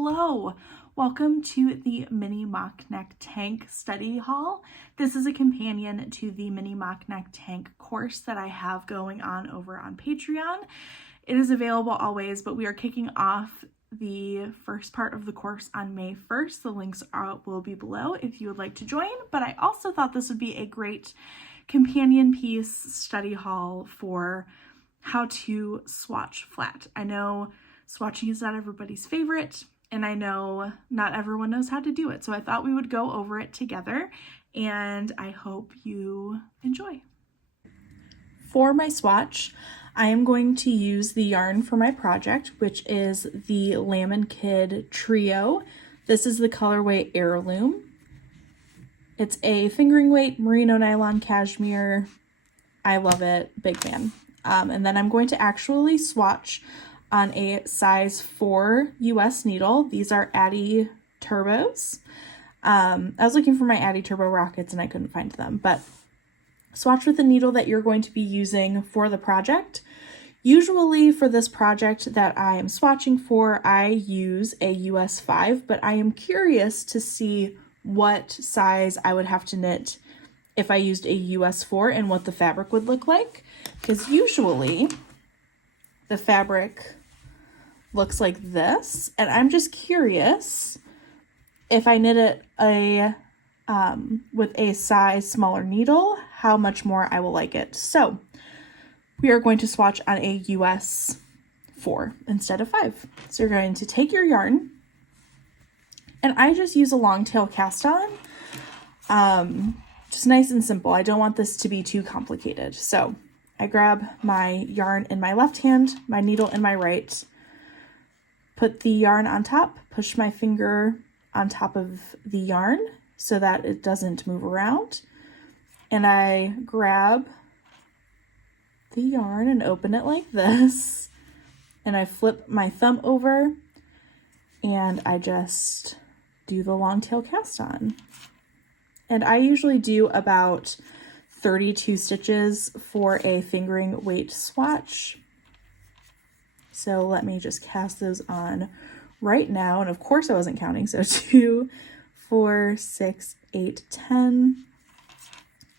Hello, welcome to the mini mock neck tank study haul. This is a companion to the mini mock neck tank course that I have going on over on Patreon. It is available always, but we are kicking off the first part of the course on May 1st. The links will be below if you would like to join, but I also thought this would be a great companion piece study haul for how to swatch flat. I know swatching is not everybody's favorite, and I know not everyone knows how to do it, so I thought we would go over it together, and I hope you enjoy. For my swatch, I am going to use the yarn for my project, which is the Lamb & Kid Trio. This is the colorway Heirloom. It's a fingering weight merino nylon cashmere. I love it, big fan. And then I'm going to actually swatch on a size 4 US needle. These are Addi Turbos. I was looking for my Addi Turbo Rockets and I couldn't find them, but swatch with the needle that you're going to be using for the project. Usually for this project that I am swatching for, I use a US 5, but I am curious to see what size I would have to knit if I used a US 4 and what the fabric would look like, because usually the fabric looks like this, and I'm just curious if I knit it with a size smaller needle, how much more I will like it. So we are going to swatch on a US 4 instead of 5. So you're going to take your yarn, and I just use a long tail cast on, just nice and simple. I don't want this to be too complicated. So I grab my yarn in my left hand, my needle in my right, put the yarn on top, push my finger on top of the yarn so that it doesn't move around. And I grab the yarn and open it like this. And I flip my thumb over and I just do the long tail cast on. And I usually do about 32 stitches for a fingering weight swatch. So let me just cast those on right now. And of course I wasn't counting. So 2, 4, 6, 8, 10,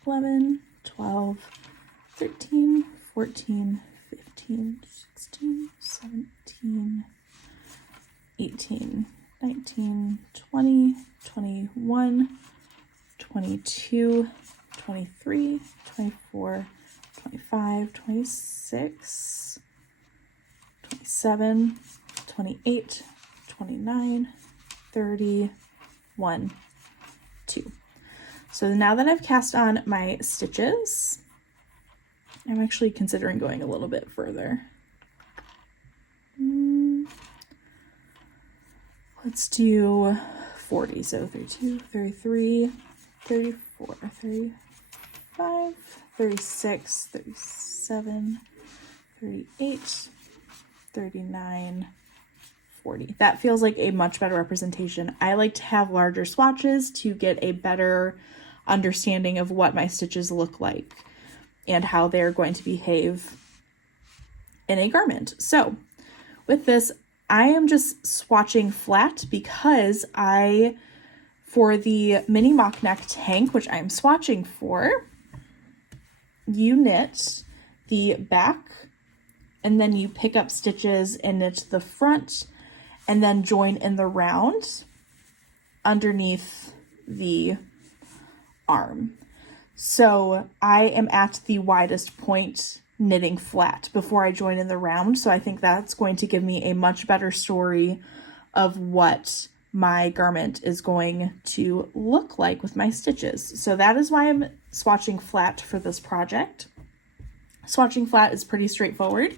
11, 12, 13, 14, 15, 16, 17, 18, 19, 20, 21, 22, 23, 24, 25, 26, 27, 28, 29, 30, 1, 2. So now that I've cast on my stitches, I'm actually considering going a little bit further. Let's do 40. So 32, 33, 34, 35, 36, 37, 38, 39, 40. That feels like a much better representation. I like to have larger swatches to get a better understanding of what my stitches look like and how they're going to behave in a garment. So with this, I am just swatching flat because for the mini mock neck tank, which I'm swatching for, you knit the back and then you pick up stitches and knit the front and then join in the round underneath the arm. So I am at the widest point knitting flat before I join in the round. So I think that's going to give me a much better story of what my garment is going to look like with my stitches. So that is why I'm swatching flat for this project. Swatching flat is pretty straightforward.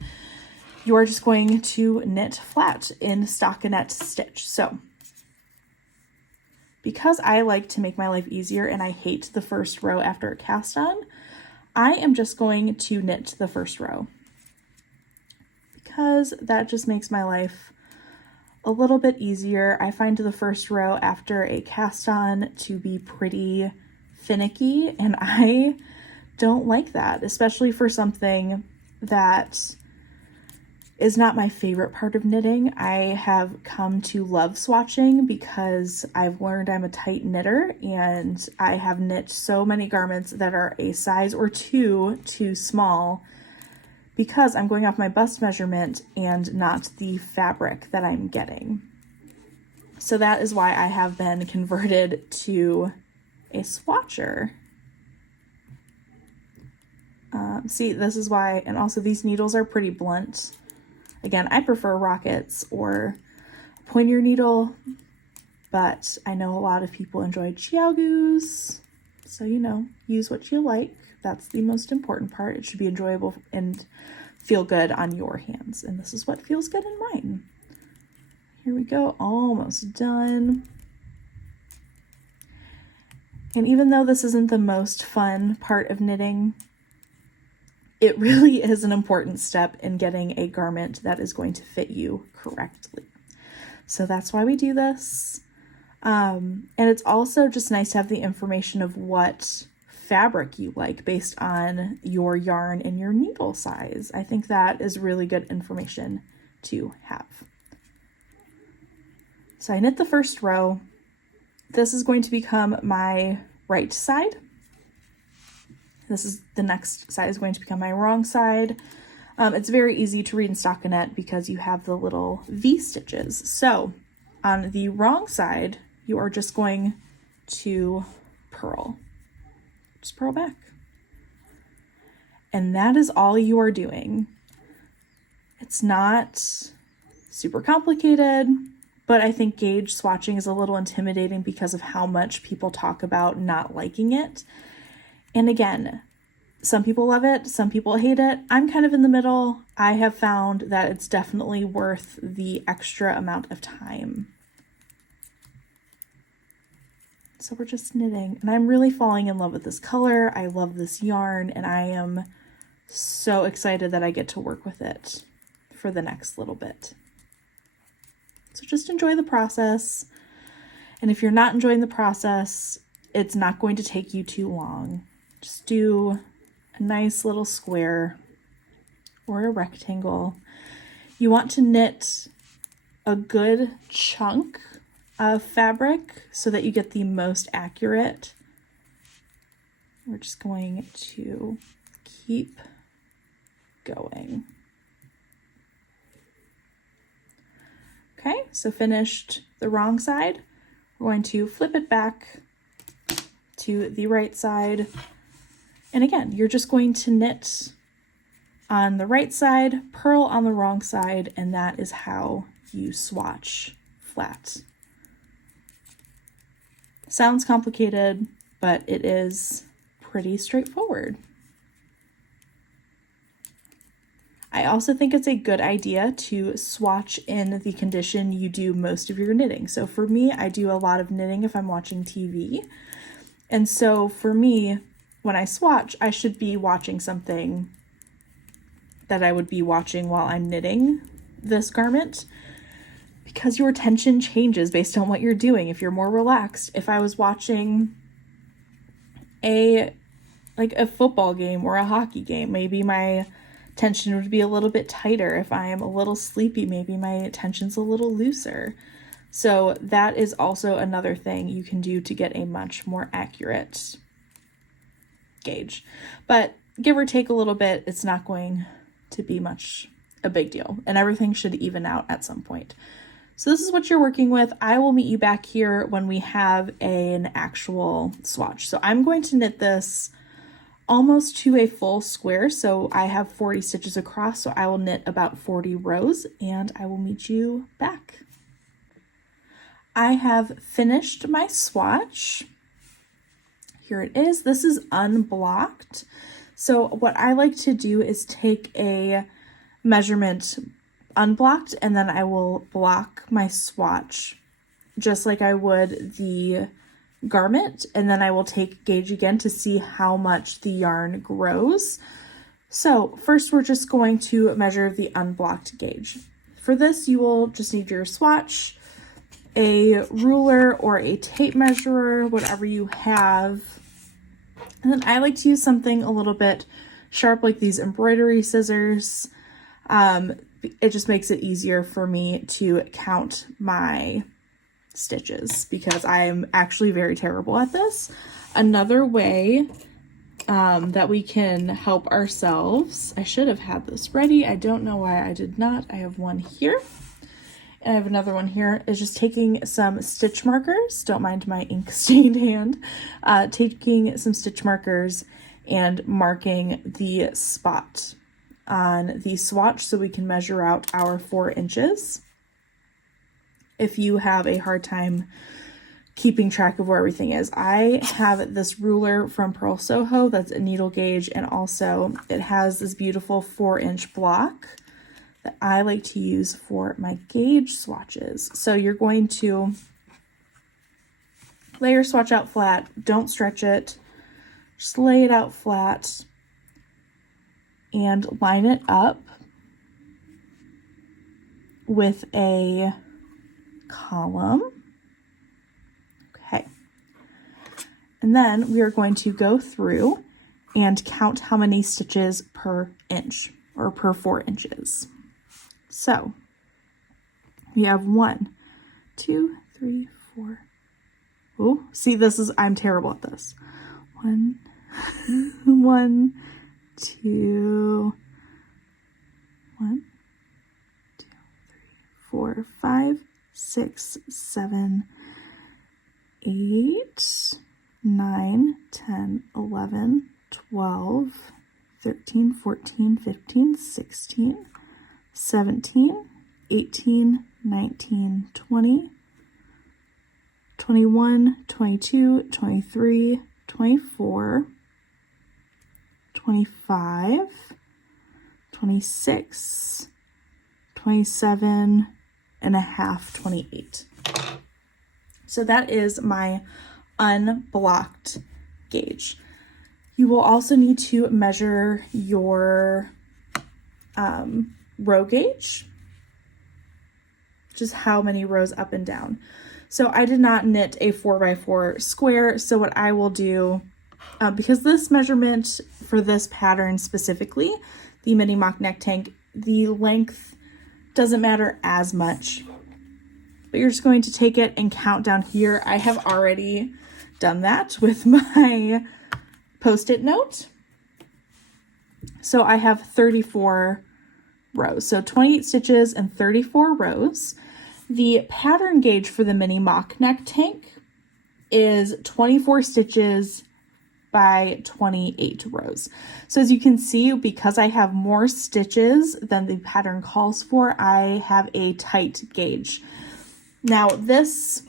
You are just going to knit flat in stockinette stitch. So because I like to make my life easier and I hate the first row after a cast on, I am just going to knit the first row because that just makes my life a little bit easier. I find the first row after a cast on to be pretty finicky, and I don't like that, especially for something that is not my favorite part of knitting. I have come to love swatching because I've learned I'm a tight knitter, and I have knit so many garments that are a size or two too small because I'm going off my bust measurement and not the fabric that I'm getting. So that is why I have been converted to a swatcher. See, this is why, and also these needles are pretty blunt. Again, I prefer rockets or a pointier needle, but I know a lot of people enjoy Chiaogus. So, you know, use what you like. That's the most important part. It should be enjoyable and feel good on your hands. And this is what feels good in mine. Here we go, almost done. And even though this isn't the most fun part of knitting, it really is an important step in getting a garment that is going to fit you correctly. So that's why we do this. And it's also just nice to have the information of what fabric you like based on your yarn and your needle size. I think that is really good information to have. So I knit the first row. This is going to become my right side. This is the next side is going to become my wrong side. It's very easy to read in stockinette because you have the little V stitches. So on the wrong side, you are just going to purl. Just purl back. And that is all you are doing. It's not super complicated, but I think gauge swatching is a little intimidating because of how much people talk about not liking it. And again, some people love it, some people hate it. I'm kind of in the middle. I have found that it's definitely worth the extra amount of time. So we're just knitting, and I'm really falling in love with this color. I love this yarn, and I am so excited that I get to work with it for the next little bit. So just enjoy the process. And if you're not enjoying the process, it's not going to take you too long. Just do a nice little square or a rectangle. You want to knit a good chunk of fabric so that you get the most accurate. We're just going to keep going. Okay, so finished the wrong side. We're going to flip it back to the right side. And again, you're just going to knit on the right side, purl on the wrong side, and that is how you swatch flat. Sounds complicated, but it is pretty straightforward. I also think it's a good idea to swatch in the condition you do most of your knitting. So for me, I do a lot of knitting if I'm watching TV. And so for me, when I swatch, I should be watching something that I would be watching while I'm knitting this garment, because your attention changes based on what you're doing. If you're more relaxed, if I was watching a football game or a hockey game, maybe my attention would be a little bit tighter. If I am a little sleepy, maybe my attention's a little looser. So that is also another thing you can do to get a much more accurate gauge. But give or take a little bit, it's not going to be much a big deal, and everything should even out at some point. So this is what you're working with. I will meet you back here when we have an actual swatch. So I'm going to knit this almost to a full square. So I have 40 stitches across, so I will knit about 40 rows, and I will meet you back. I have finished my swatch. Here it is. This is unblocked. So what I like to do is take a measurement unblocked, and then I will block my swatch just like I would the garment, and then I will take gauge again to see how much the yarn grows. So first we're just going to measure the unblocked gauge. For this, you will just need your swatch, a ruler or a tape measurer, whatever you have. And then I like to use something a little bit sharp, like these embroidery scissors. it just makes it easier for me to count my stitches because I am actually very terrible at this. Another way that we can help ourselves, I should have had this ready. I don't know why I did not. I have one here and I have another one here, is just taking some stitch markers. Don't mind my ink stained hand. Taking some stitch markers and marking the spot on the swatch so we can measure out our 4 inches. If you have a hard time keeping track of where everything is, I have this ruler from Pearl Soho that's a needle gauge, and also it has this beautiful 4-inch block that I like to use for my gauge swatches. So you're going to lay your swatch out flat, don't stretch it, just lay it out flat and line it up with a column. Okay. And then we are going to go through and count how many stitches per inch or per 4 inches. So we have 1, 2, 3, 4. Oh, see, I'm terrible at this. 1, 2, 1, 2, 3, 4, 5, 6, 7, 8, 9, 10, 11, 12, 13, 14, 15, 16, 17, 18, 19, 20, 21, 22, 23, 24, 25, 26, 27 and a half, 28. So that is my unblocked gauge. You will also need to measure your row gauge, just how many rows up and down. So I did not knit a 4x4 square. So what I will do, because this measurement for this pattern specifically, the mini mock neck tank, the length doesn't matter as much, but you're just going to take it and count down here. I have already done that with my Post-it note. So I have 34 rows, so 28 stitches and 34 rows. The pattern gauge for the mini mock neck tank is 24 stitches by 28 rows. So as you can see, because I have more stitches than the pattern calls for, I have a tight gauge. Now this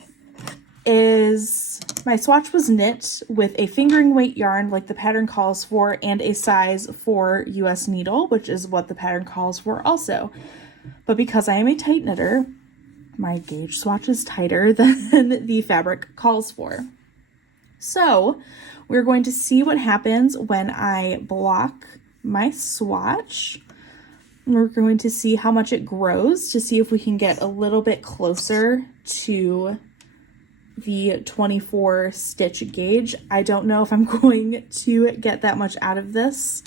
is, my swatch was knit with a fingering weight yarn like the pattern calls for, and a size 4 US needle, which is what the pattern calls for also. But because I am a tight knitter, my gauge swatch is tighter than the fabric calls for. So we're going to see what happens when I block my swatch. We're going to see how much it grows to see if we can get a little bit closer to the 24 stitch gauge. I don't know if I'm going to get that much out of this,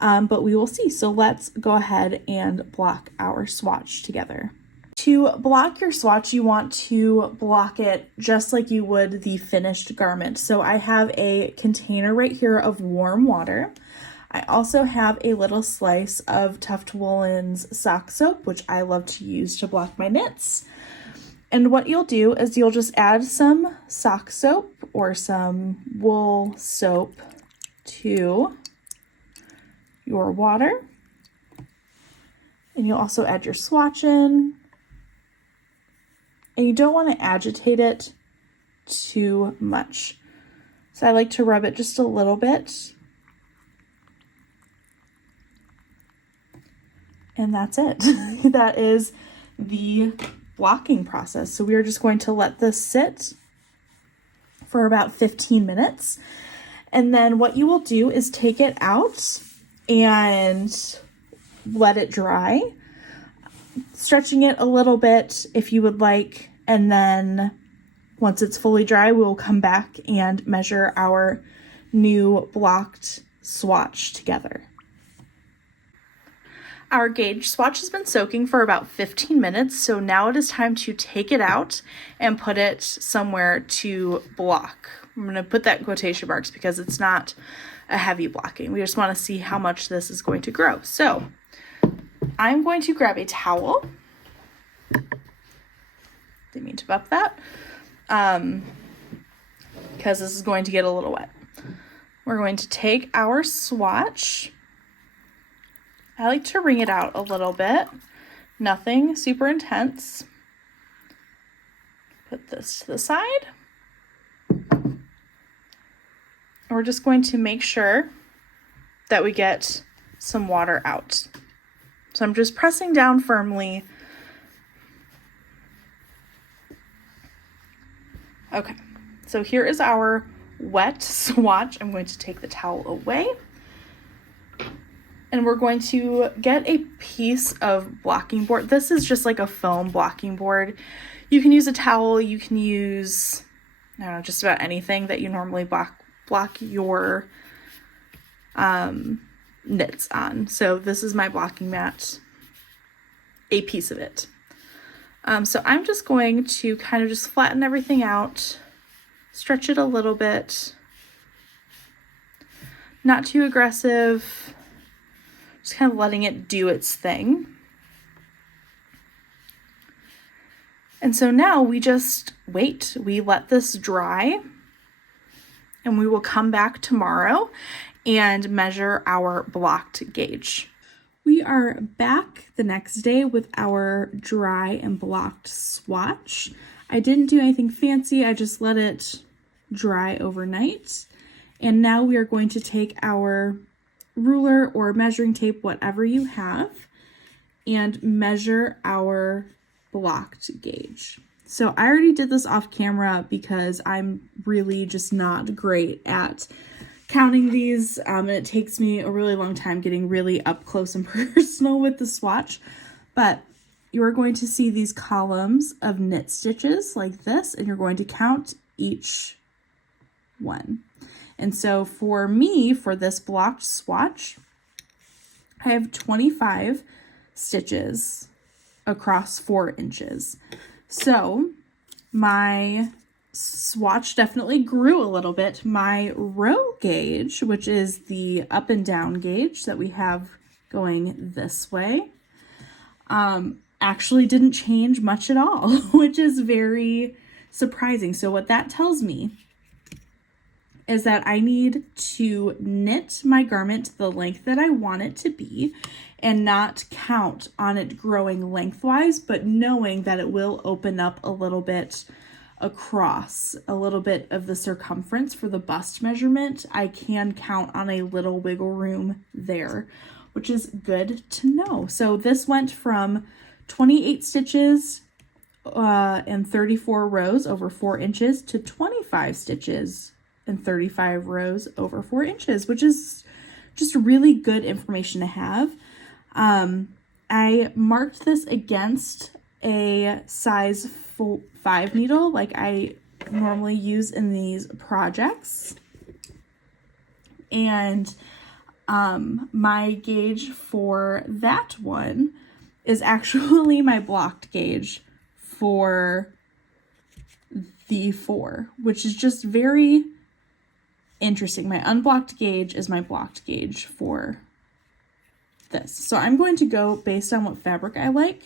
but we will see. So let's go ahead and block our swatch together. To block your swatch, you want to block it just like you would the finished garment. So I have a container right here of warm water. I also have a little slice of Tuft Woolen's sock soap, which I love to use to block my knits. And what you'll do is you'll just add some sock soap or some wool soap to your water. And you'll also add your swatch in. And you don't want to agitate it too much. So I like to rub it just a little bit. And that's it. That is the blocking process. So we are just going to let this sit for about 15 minutes. And then what you will do is take it out and let it dry, stretching it a little bit if you would like. And then once it's fully dry, we will come back and measure our new blocked swatch together. Our gauge swatch has been soaking for about 15 minutes, so now it is time to take it out and put it somewhere to block. I'm going to put that in quotation marks because it's not a heavy blocking. We just want to see how much this is going to grow. So I'm going to grab a towel. Didn't mean to bump that. Because this is going to get a little wet. We're going to take our swatch. I like to wring it out a little bit. Nothing super intense. Put this to the side. We're just going to make sure that we get some water out. So I'm just pressing down firmly. Okay, so here is our wet swatch. I'm going to take the towel away. And we're going to get a piece of blocking board. This is just like a foam blocking board. You can use a towel, you can use, I don't know, just about anything that you normally block your knits on. So this is my blocking mat, a piece of it. So I'm just going to kind of just flatten everything out, stretch it a little bit, not too aggressive, just kind of letting it do its thing. And so now we just wait. We let this dry, and we will come back tomorrow and measure our blocked gauge. We are back the next day with our dry and blocked swatch. I didn't do anything fancy. I just let it dry overnight. And now we are going to take our ruler or measuring tape, whatever you have, and measure our blocked gauge. So I already did this off camera because I'm really just not great at counting these, and it takes me a really long time getting really up close and personal with the swatch. But you are going to see these columns of knit stitches like this, and you're going to count each one. And so for me, for this blocked swatch, I have 25 stitches across 4 inches. So my swatch definitely grew a little bit. My row gauge, which is the up and down gauge that we have going this way, actually didn't change much at all, which is very surprising. So what that tells me is that I need to knit my garment to the length that I want it to be and not count on it growing lengthwise, but knowing that it will open up a little bit across, a little bit of the circumference for the bust measurement. I can count on a little wiggle room there, which is good to know. So this went from 28 stitches and 34 rows over 4 inches to 25 stitches and 35 rows over 4 inches, which is just really good information to have. I marked this against a size 5 needle like I normally use in these projects. And my gauge for that one is actually my blocked gauge for the 4, which is just very interesting. My unblocked gauge is my blocked gauge for this. So I'm going to go based on what fabric I like,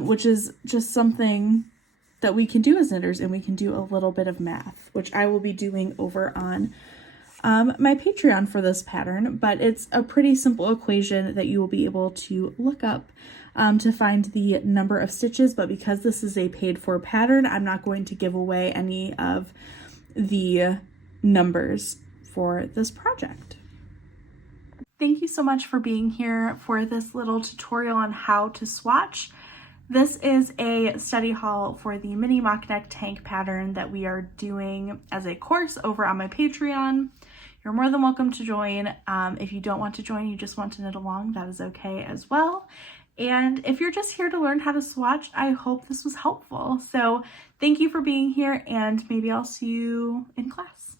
which is just something that we can do as knitters, and we can do a little bit of math, which I will be doing over on my Patreon for this pattern, but it's a pretty simple equation that you will be able to look up to find the number of stitches. But because this is a paid for pattern, I'm not going to give away any of the numbers for this project. Thank you so much for being here for this little tutorial on how to swatch. This is a study haul for the mini mock neck tank pattern that we are doing as a course over on my Patreon. You're more than welcome to join. If you don't want to join, you just want to knit along, that is okay as well. And if you're just here to learn how to swatch, I hope this was helpful. So thank you for being here, and maybe I'll see you in class.